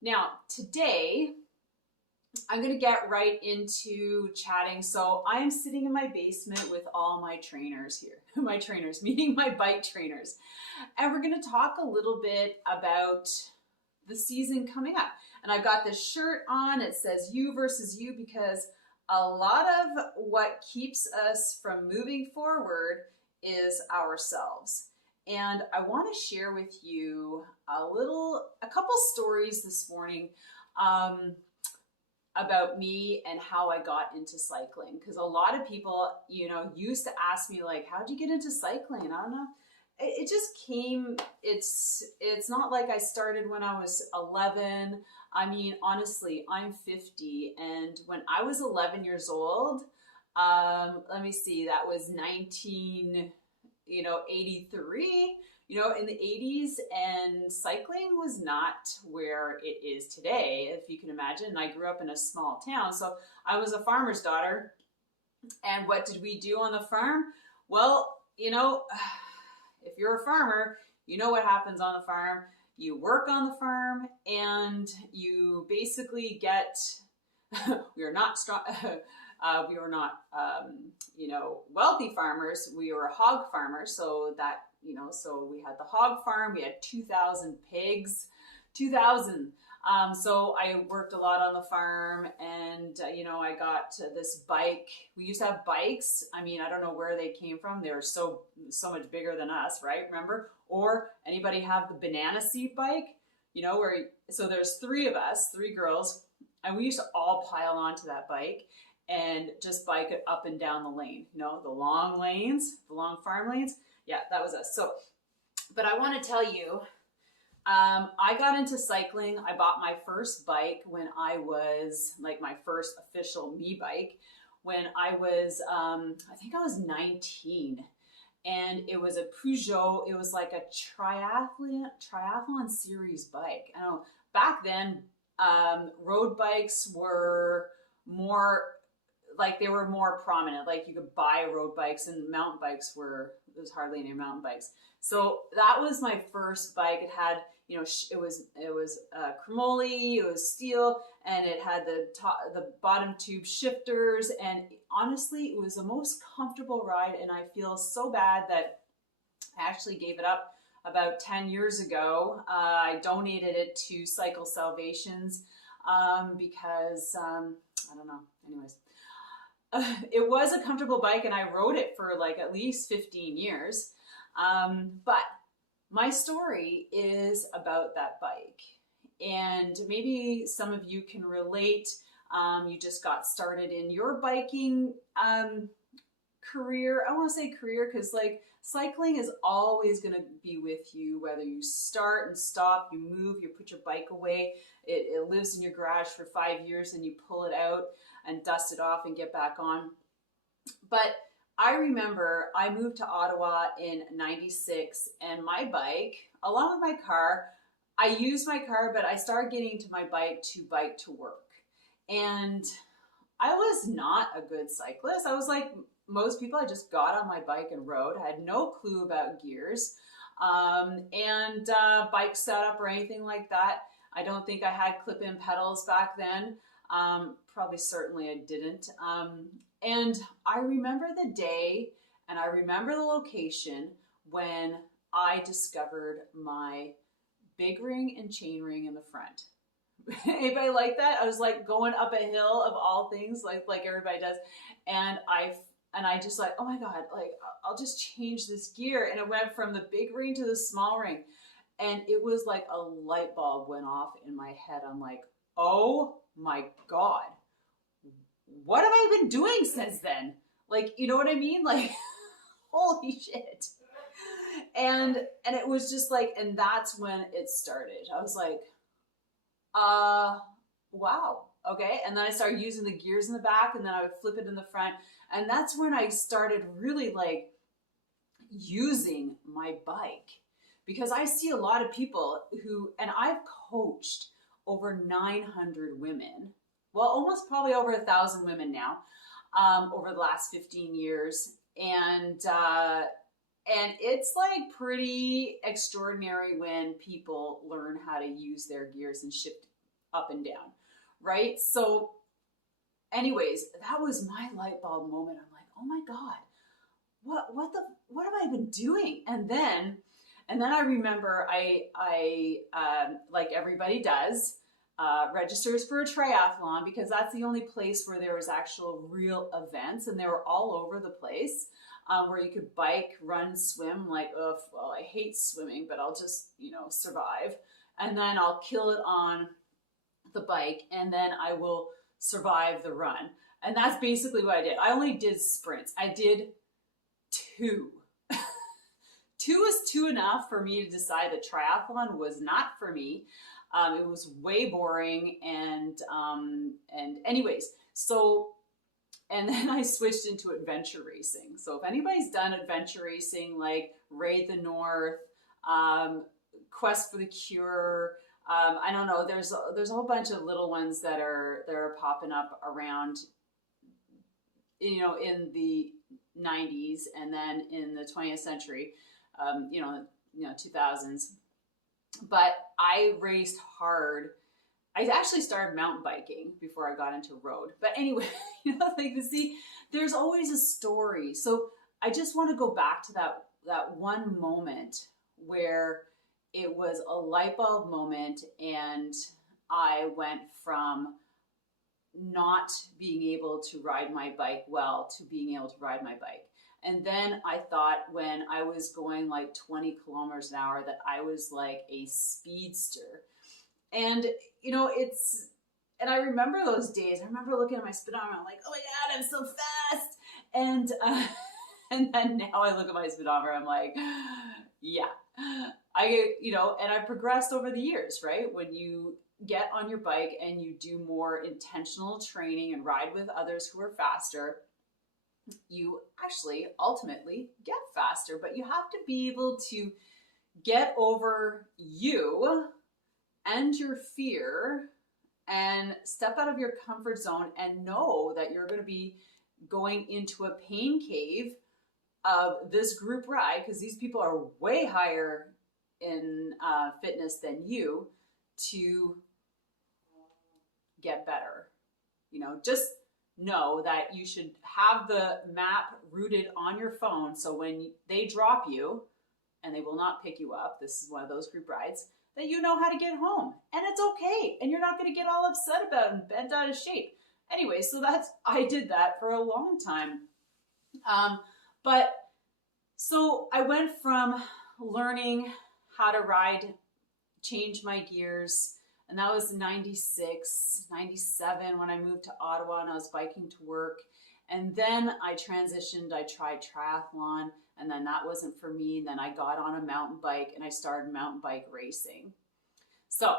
Now, today, I'm going to get right into chatting. So I am sitting in my basement with all my trainers here. My trainers, meaning my bike trainers. And we're going to talk a little bit about the season coming up. And I've got this shirt on. It says you versus you because a lot of what keeps us from moving forward is ourselves. And I want to share with you a couple stories this morning. About me and how I got into cycling. Because a lot of people, used to ask me like, how'd you get into cycling? And I don't know. It just came, it's not like I started when I was 11. I mean, honestly, I'm 50. And when I was 11 years old, let me see, that was 1983, in the 80s, and cycling was not where it is today, if you can imagine. I grew up in a small town, so I was a farmer's daughter. And what did we do on the farm? Well, if you're a farmer, you know what happens on the farm. You work on the farm and you basically get, we are not strong, we were not, wealthy farmers. We were hog farmers. So that, so we had the hog farm. We had 2,000 pigs, 2,000. So I worked a lot on the farm, and, I got this bike. We used to have bikes. I mean, I don't know where they came from. They were so much bigger than us, right? Remember? Or anybody have the banana seat bike? So there's three of us, three girls, and we used to all pile onto that bike and just bike it up and down the lane, the long lanes, the long farm lanes. Yeah, that was us. So, but I want to tell you, I got into cycling. I bought my first bike when I was, like, my first official me bike when I was, I think I was 19. And it was a Peugeot. It was like a triathlon series bike. I don't know. Back then, road bikes were more, like, they were more prominent. Like, you could buy road bikes, and mountain bikes there's hardly any mountain bikes. So that was my first bike. It had, it was chromoly, it was steel, and it had the bottom tube shifters. And honestly, it was the most comfortable ride. And I feel so bad that I actually gave it up about 10 years ago. I donated it to Cycle Salvations because, I don't know. Anyways, it was a comfortable bike, and I rode it for like at least 15 years. But my story is about that bike. And maybe some of you can relate. You just got started in your biking career. I want to say career because, like, cycling is always going to be with you, whether you start and stop, you move, you put your bike away. It lives in your garage for 5 years, and you pull it out and dust it off and get back on. But I remember I moved to Ottawa in 96, and my bike, along with my car, I used my car, but I started getting to my bike to work. And I was not a good cyclist. I was like most people. I just got on my bike and rode. I had no clue about gears and bike setup or anything like that. I don't think I had clip-in pedals back then. Probably certainly I didn't. And I remember the day, and I remember the location when I discovered my big ring and chain ring in the front. Anybody like that? I was like going up a hill of all things, like everybody does. And I just like, oh my God, like I'll just change this gear. And it went from the big ring to the small ring. And it was like a light bulb went off in my head. I'm like, oh my God, what have I been doing since then? Like, you know what I mean? Like, holy shit. And it was just like, and that's when it started. I was like, wow, okay. And then I started using the gears in the back, and then I would flip it in the front. And that's when I started really like using my bike, because I see a lot of people who, and I've coached over 900 women, well, almost probably over 1,000 women now, over the last 15 years. And it's like pretty extraordinary when people learn how to use their gears and shift up and down, right? So anyways, that was my light bulb moment. I'm like, oh my God, what have I been doing? And then I remember I like everybody does, registers for a triathlon, because that's the only place where there was actual real events, and they were all over the place, where you could bike, run, swim. Like, oh, well, I hate swimming, but I'll just, survive. And then I'll kill it on the bike, and then I will survive the run. And that's basically what I did. I only did sprints. I did 2. 2 is 2 enough for me to decide that triathlon was not for me. It was way boring, and anyways, so, and then I switched into adventure racing. So if anybody's done adventure racing, like Raid the North, Quest for the Cure, I don't know, there's a whole bunch of little ones that are popping up around, in the 90s, and then in the 20th century, 2000s. But I raced hard. I actually started mountain biking before I got into road. But anyway, there's always a story. So I just want to go back to that one moment where it was a light bulb moment, and I went from not being able to ride my bike well to being able to ride my bike. And then I thought, when I was going like 20 kilometers an hour, that I was like a speedster. And, and I remember those days. I remember looking at my speedometer, I'm like, oh my God, I'm so fast. And then now I look at my speedometer, I'm like, yeah, and I progressed over the years, right? When you get on your bike and you do more intentional training and ride with others who are faster, you actually ultimately get faster. But you have to be able to get over you and your fear and step out of your comfort zone and know that you're going to be going into a pain cave of this group ride, because these people are way higher in fitness than you, to get better. Just know that you should have the map rooted on your phone, so when they drop you, and they will not pick you up, this is one of those group rides, that you know how to get home. And it's okay. And you're not going to get all upset about it and bent out of shape. Anyway, so I did that for a long time. But so I went from learning how to ride, change my gears, and that was 96, 97 when I moved to Ottawa and I was biking to work. And then I transitioned, I tried triathlon, and then that wasn't for me. And then I got on a mountain bike and I started mountain bike racing. So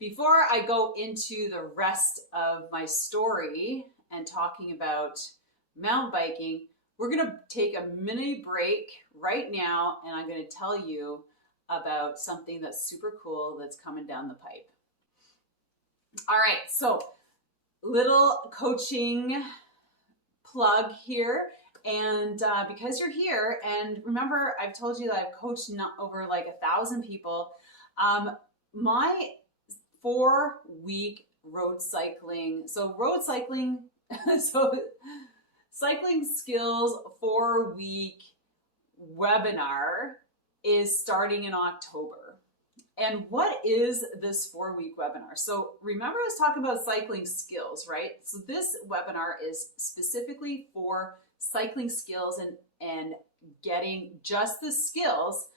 before I go into the rest of my story and talking about mountain biking, we're going to take a mini break right now, and I'm going to tell you about something that's super cool that's coming down the pipe. All right, so little coaching plug here. And because you're here, and remember, I've told you that I've coached over like 1,000 people. My 4-week road cycling, cycling skills 4-week webinar is starting in October. And what is this 4-week webinar? So remember, I was talking about cycling skills, right? So this webinar is specifically for cycling skills and getting just the skills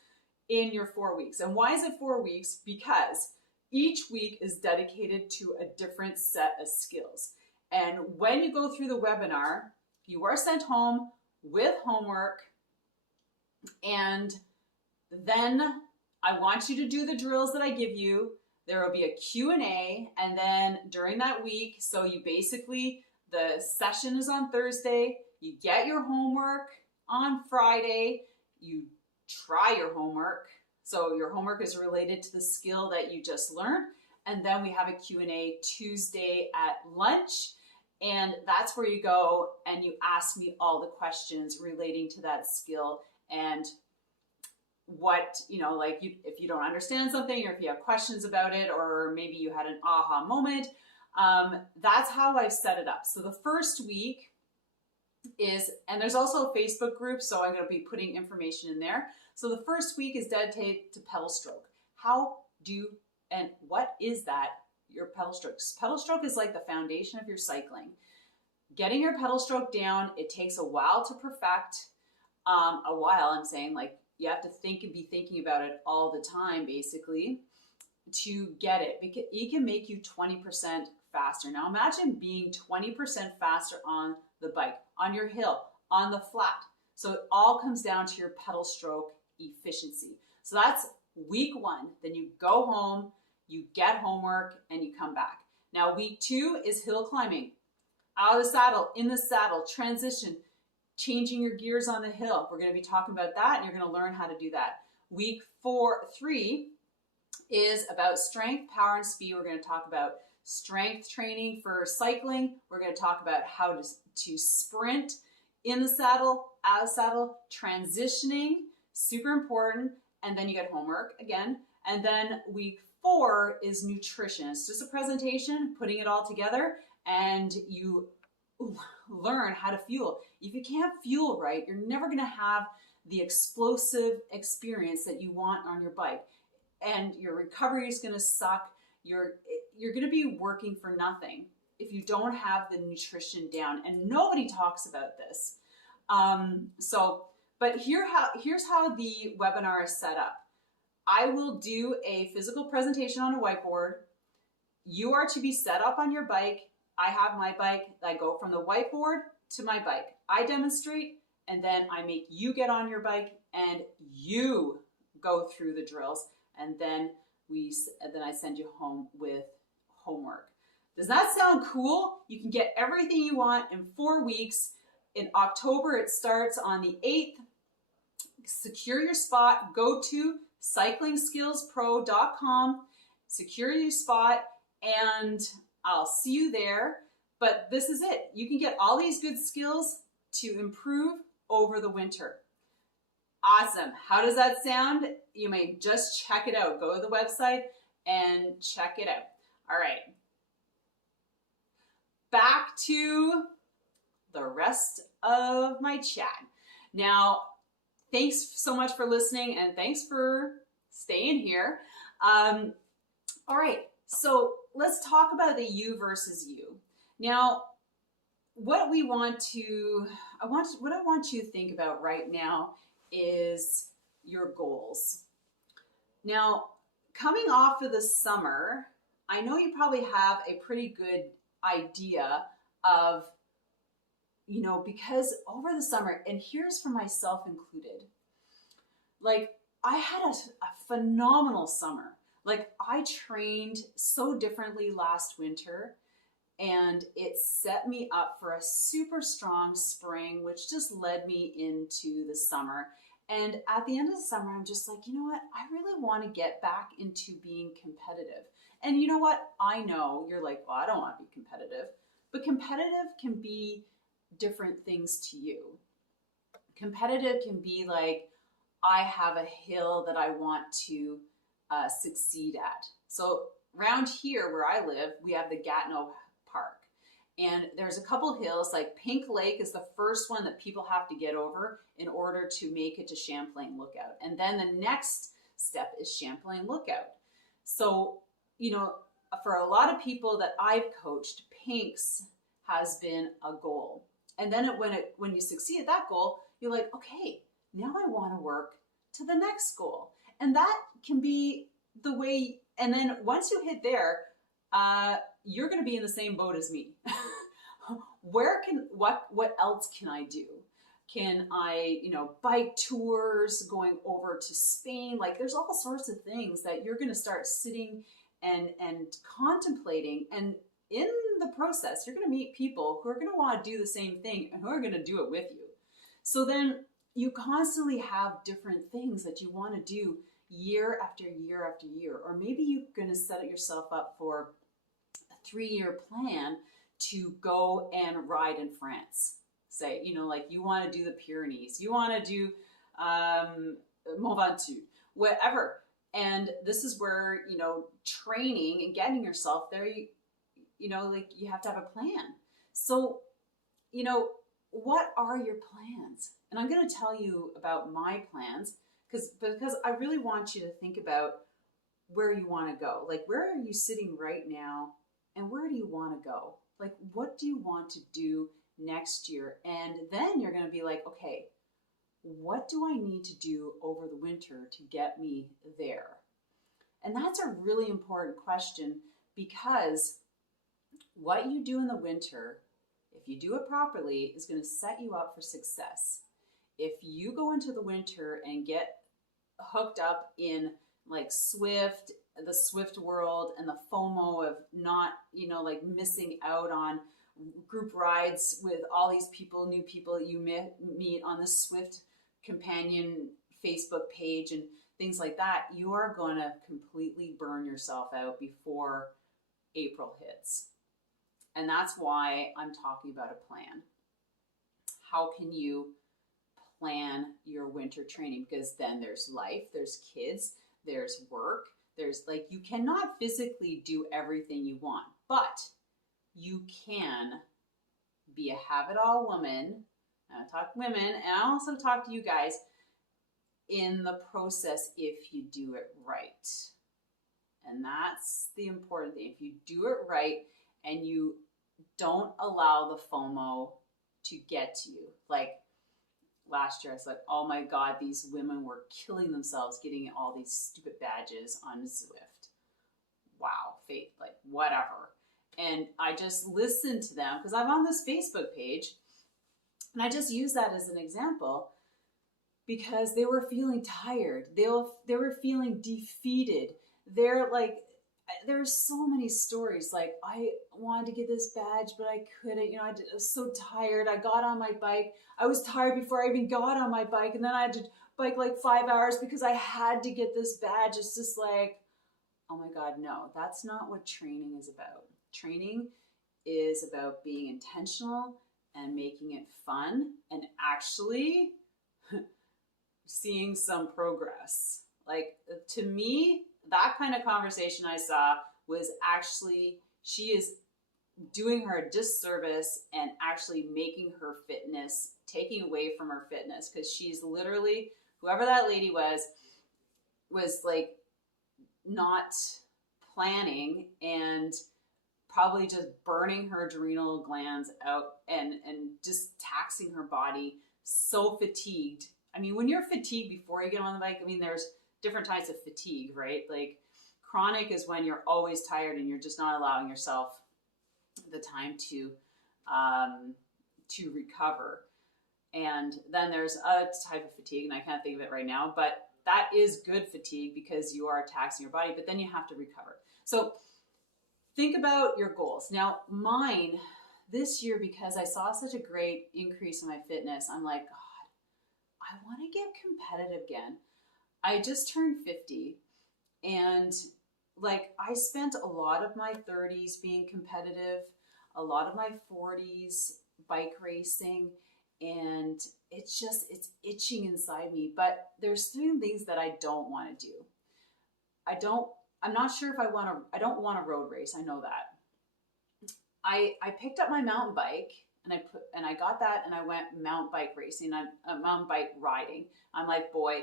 in your 4 weeks. And why is it 4 weeks? Because each week is dedicated to a different set of skills. And when you go through the webinar, you are sent home with homework, and then I want you to do the drills that I give you. There will be a Q&A, and then during that week, so you basically, the session is on Thursday, you get your homework on Friday, you try your homework. So your homework is related to the skill that you just learned. And then we have a Q&A Tuesday at lunch. And that's where you go and you ask me all the questions relating to that skill. And what, like if you don't understand something or if you have questions about it, or maybe you had an aha moment. That's how I've set it up. So the first week is, and there's also a Facebook group, so I'm going to be putting information in there. So the first week is dedicated to pedal stroke. And what is that? Your pedal stroke. Pedal stroke is like the foundation of your cycling. Getting your pedal stroke down, it takes a while to perfect. I'm saying, like, you have to think and be thinking about it all the time, basically, to get it. It can make you 20% faster. Now imagine being 20% faster on the bike, on your hill, on the flat. So it all comes down to your pedal stroke efficiency. So that's week 1. Then you go home, you get homework, and you come back. Now week 2 is hill climbing. Out of the saddle, in the saddle, transition, changing your gears on the hill. We're going to be talking about that, and you're going to learn how to do that. Week 3 is about strength, power, and speed. We're going to talk about strength training for cycling. We're going to talk about how to sprint in the saddle, out of the saddle, transitioning, super important. And then you get homework again. And then week 4 is nutrition. It's just a presentation, putting it all together, and you learn how to fuel. If you can't fuel right, you're never going to have the explosive experience that you want on your bike. And your recovery is going to suck. You're going to be working for nothing if you don't have the nutrition down. And nobody talks about this. But here's how the webinar is set up. I will do a physical presentation on a whiteboard. You are to be set up on your bike. I have my bike. I go from the whiteboard to my bike. I demonstrate, and then I make you get on your bike and you go through the drills. And then I send you home with homework. Does that sound cool? You can get everything you want in 4 weeks. In October, it starts on the 8th. Secure your spot. Go to cyclingskillspro.com. Secure your spot, and I'll see you there. But this is it. You can get all these good skills to improve over the winter. Awesome. How does that sound? You may just check it out. Go to the website and check it out. All right. Back to the rest of my chat. Now, thanks so much for listening, and thanks for staying here. All right. So let's talk about the you versus you. Now, what I want you to think about right now is your goals. Now, coming off of the summer, I know you probably have a pretty good idea of, because over the summer, and here's for myself included, like I had a phenomenal summer. Like I trained so differently last winter, and it set me up for a super strong spring, which just led me into the summer. And at the end of the summer, I'm just like, you know what? I really want to get back into being competitive. And you know what? I know you're like, well, I don't want to be competitive. But competitive can be different things to you. Competitive can be like, I have a hill that I want to succeed at. So around here where I live, we have the Gatineau Park. And there's a couple hills, like Pink Lake is the first one that people have to get over in order to make it to Champlain Lookout. And then the next step is Champlain Lookout. So, for a lot of people that I've coached, Pinks has been a goal. And then when you succeed at that goal, you're like, okay, now I want to work to the next goal. And that can be the way, and then once you hit there, you're going to be in the same boat as me. What else can I do? Can I, bike tours, going over to Spain? Like there's all sorts of things that you're going to start sitting and contemplating. And in the process, you're going to meet people who are going to want to do the same thing and who are going to do it with you. So then you constantly have different things that you want to do year after year after year. Or maybe you're going to set yourself up for a 3-year plan to go and ride in France. Say, like you want to do the Pyrenees. You want to do Mont Ventoux, whatever. And this is where, you know, training and getting yourself there, you know, like you have to have a plan. So, you know, what are your plans? And I'm going to tell you about my plans because I really want you to think about where you want to go. Like, where are you sitting right now and where do you want to go? Like, what do you want to do next year? And then you're going to be like, okay, what do I need to do over the winter to get me there? And that's a really important question because what you do in the winter, if you do it properly, is going to set you up for success. If you go into the winter and get hooked up in like the Swift world and the FOMO of not, you know, like missing out on group rides with all these people, new people that you meet on the Swift companion Facebook page and things like that, you are going to completely burn yourself out before April hits. And that's why I'm talking about a plan. How can you plan your winter training? Because then there's life, there's kids, there's work, there's like, you cannot physically do everything you want, but you can be a have-it-all woman. I talk to women and I also talk to you guys in the process if you do it right. And that's the important thing. If you do it right and you don't allow the FOMO to get to you. Like last year, I was like, oh my God, these women were killing themselves getting all these stupid badges on Zwift. Wow, faith, like whatever. And I just listened to them because I'm on this Facebook page and I just use that as an example because they were feeling tired. They were feeling defeated. They're like, there's so many stories. Like, I wanted to get this badge, but I couldn't. You know, I was so tired. I got on my bike. I was tired before I even got on my bike. And then I had to bike like 5 hours because I had to get this badge. It's just like, oh my God, no, that's not what training is about. Training is about being intentional and making it fun and actually seeing some progress. Like, to me, that kind of conversation I saw was actually, she is doing her a disservice and actually making her fitness, taking away from her fitness, because she's literally, whoever that lady was like not planning and probably just burning her adrenal glands out and just taxing her body, so fatigued. I mean, when you're fatigued before you get on the bike, I mean, there's different types of fatigue, right? Like chronic is when you're always tired and you're just not allowing yourself the time to recover. And then there's a type of fatigue, and I can't think of it right now, but that is good fatigue because you are taxing your body, but then you have to recover. So think about your goals. Now, mine this year, because I saw such a great increase in my fitness, I'm like, God, I want to get competitive again. I just turned 50 and like I spent a lot of my 30s being competitive, a lot of my 40s bike racing, and it's itching inside me. But there's certain things that I don't want to do. I'm not sure if I don't want a road race. I know that. I picked up my mountain bike and I got that and I went mountain bike racing. Mountain bike riding. I'm like, boy,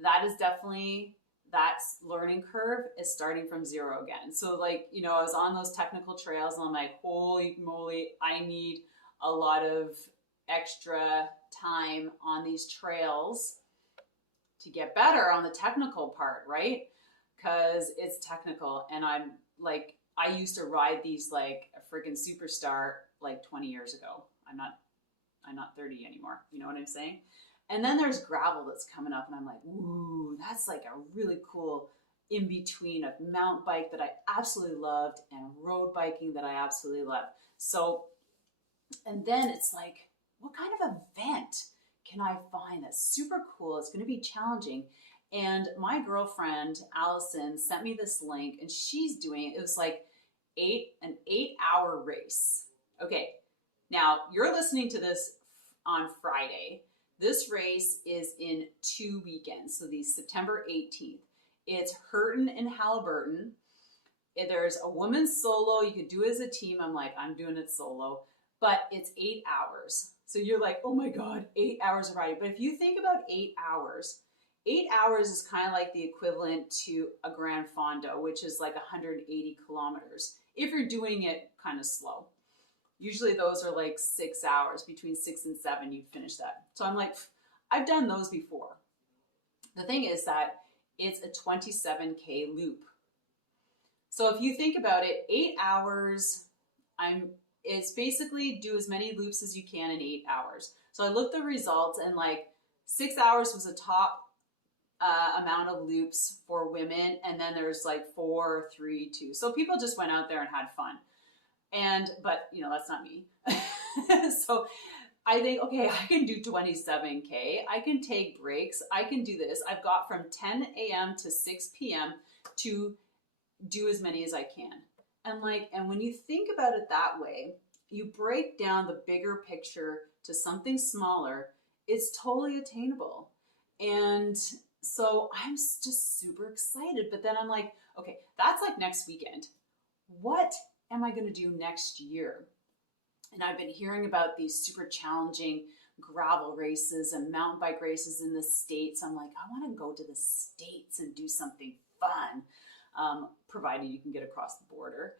that is definitely, that's learning curve is starting from zero again. So like, you know, I was on those technical trails and I'm like, holy moly, I need a lot of extra time on these trails to get better on the technical part, right? Because it's technical. And I'm like, I used to ride these like a freaking superstar like 20 years ago. I'm not 30 anymore. You know what I'm saying? And then there's gravel that's coming up and I'm like, ooh, that's like a really cool in between of mountain bike that I absolutely loved and road biking that I absolutely loved. So, and then it's like, what kind of event can I find that's super cool? It's going to be challenging. And my girlfriend, Allison, sent me this link and she's doing, it was like an 8-hour race. Okay. Now you're listening to this on Friday. This race is in 2 weekends. So the September 18th. It's Hurton and Halliburton. There's a women's solo. You could do it as a team. I'm like, I'm doing it solo. But it's 8 hours. So you're like, oh my God, 8 hours of riding. But if you think about 8 hours, 8 hours is kind of like the equivalent to a Grand Fondo, which is like 180 kilometers, if you're doing it kind of slow. Usually those are like 6 hours, between 6 and 7, you'd finish that. So I'm like, I've done those before. The thing is that it's a 27K loop. So if you think about it, 8 hours, it's basically do as many loops as you can in 8 hours. So I looked at the results, and like 6 hours was a top amount of loops for women. And then there's like 4, 3, 2. So people just went out there and had fun. But you know, that's not me. So I think, okay, I can do 27K. I can take breaks. I can do this. I've got from 10 a.m. to 6 p.m. to do as many as I can. And when you think about it that way, you break down the bigger picture to something smaller, it's totally attainable. And so I'm just super excited. But then I'm like, okay, that's like next weekend. What am I going to do next year? And I've been hearing about these super challenging gravel races and mountain bike races in the States. I'm like, I want to go to the States and do something fun, provided you can get across the border.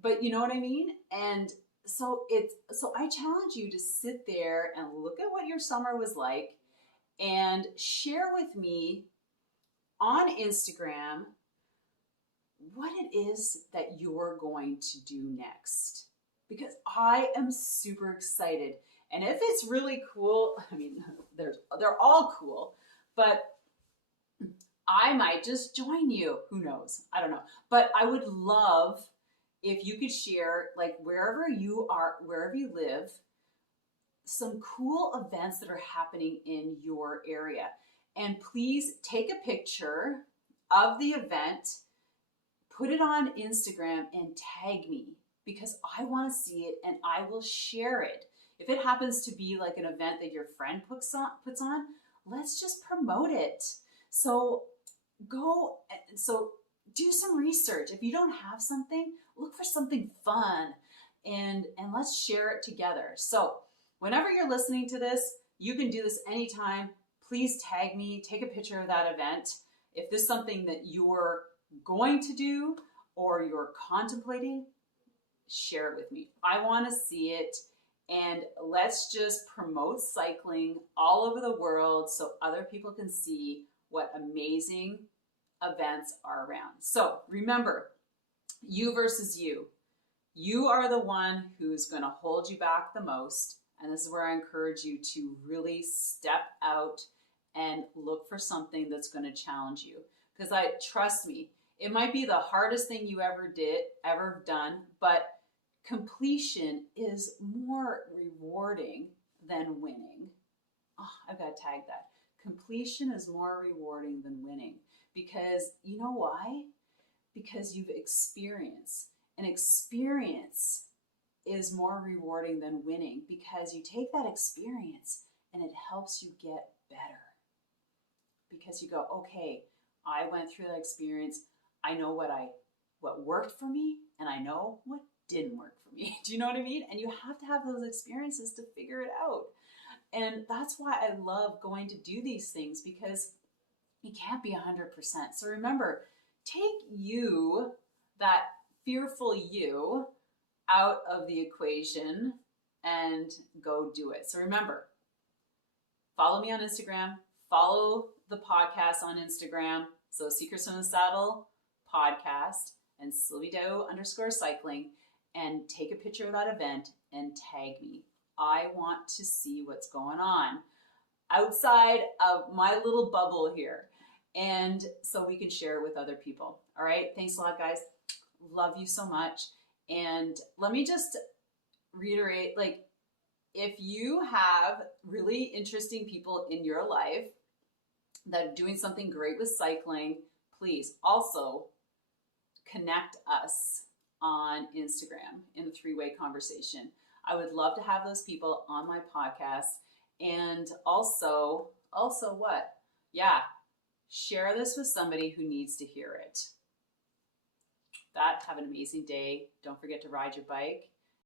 But you know what I mean? And so I challenge you to sit there and look at what your summer was like and share with me on Instagram what it is that you're going to do next. Because I am super excited. And if it's really cool, I mean, they're all cool, but I might just join you. Who knows? I don't know. But I would love if you could share, like wherever you are, wherever you live, some cool events that are happening in your area. And please take a picture of the event, put it on Instagram and tag me, because I want to see it and I will share it. If it happens to be like an event that your friend puts on, let's just promote it. So do some research. If you don't have something, look for something fun and let's share it together. So whenever you're listening to this, you can do this anytime. Please tag me, take a picture of that event. If this is something that you're going to do or you're contemplating, share it with me. I want to see it, and let's just promote cycling all over the world so other people can see what amazing events are around. So remember, you versus you. You are the one who's going to hold you back the most, and this is where I encourage you to really step out and look for something that's going to challenge you. Because trust me, it might be the hardest thing you ever done, but completion is more rewarding than winning. Oh, I've got to tag that. Completion is more rewarding than winning. Because you know why? Because you've experienced. And experience is more rewarding than winning, because you take that experience and it helps you get better. Because you go, okay, I went through that experience. I know what worked for me, and I know what didn't work for me. Do you know what I mean? And you have to have those experiences to figure it out. And that's why I love going to do these things, because you can't be 100%. So remember, take you, that fearful you, out of the equation and go do it. So remember, follow me on Instagram, follow the podcast on Instagram. So Secrets from the Saddle podcast and Sylvie D'Aoust _cycling, and take a picture of that event and tag me. I want to see what's going on outside of my little bubble here. And so we can share it with other people. All right. Thanks a lot, guys. Love you so much. And let me just reiterate, like, if you have really interesting people in your life that are doing something great with cycling, please also connect us on Instagram in a 3-way conversation. I would love to have those people on my podcast. And also what? Yeah, share this with somebody who needs to hear it. Have an amazing day. Don't forget to ride your bike.